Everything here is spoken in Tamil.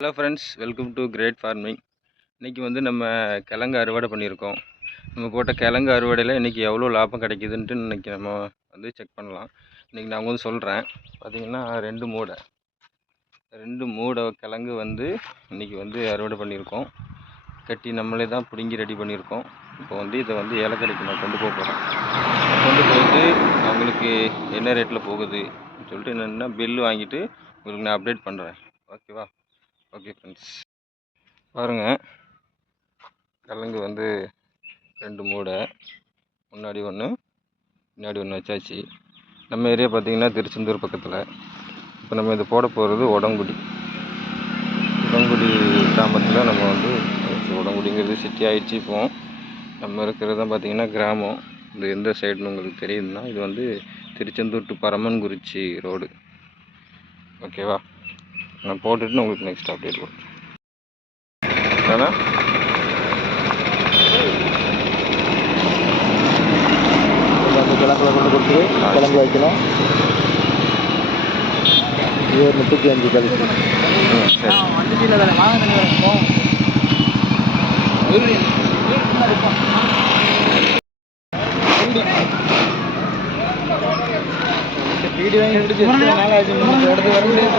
Hello friends, welcome to great farming. இன்றைக்கி வந்து நம்ம கிழங்கு அறுவடை பண்ணியிருக்கோம். நம்ம போட்ட கிழங்கு அறுவடையில் இன்றைக்கி எவ்வளோ லாபம் கிடைக்குதுன்ட்டு இன்றைக்கி நம்ம வந்து செக் பண்ணலாம். இன்றைக்கி நான் வந்து சொல்கிறேன். பார்த்திங்கன்னா ரெண்டு மூடை கிழங்கு வந்து இன்றைக்கி வந்து அறுவடை பண்ணியிருக்கோம். கட்டி நம்மளே தான் பிடுங்கி ரெடி பண்ணியிருக்கோம். இப்போ வந்து இதை வந்து ஏலக்கடைக்கு நான் கொண்டு போக போகிறேன். கொண்டு போயிட்டு அவங்களுக்கு என்ன ரேட்டில் போகுது சொல்லிட்டு என்னென்னா பில்லு வாங்கிட்டு உங்களுக்கு நான் அப்டேட் பண்ணுறேன். ஓகேவா? ஓகே ஃப்ரெண்ட்ஸ், பாருங்கள். கிழங்கு வந்து 2 மூடை, முன்னாடி ஒன்று பின்னாடி ஒன்று வச்சாச்சு. நம்ம ஏரியா பார்த்திங்கன்னா திருச்செந்தூர் பக்கத்தில். இப்போ நம்ம இது போட போகிறது உடங்குடி கிராமத்தில். நம்ம வந்து உடங்குடிங்கிறது சிட்டி ஆகிடுச்சு. இப்போ நம்ம இருக்கிறது தான் பார்த்திங்கன்னா கிராமம். இது எந்த சைடுன்னு உங்களுக்கு தெரியுதுன்னா, இது வந்து திருச்செந்தூர் டு பரமன்குறிச்சி ரோடு. ஓகேவா? நான் போட்டுட்டு உங்களுக்கு நெக்ஸ்ட் அப்டேட் கொடுத்தேன். ஆனால் அந்த கிழங்குல கொண்டு கொடுத்து கிழங்கு வைக்கணும். இது ஒரு 35 கழிச்சு. வீடியோ வாங்கி எடுத்து நாளாச்சு. வர முடியாது.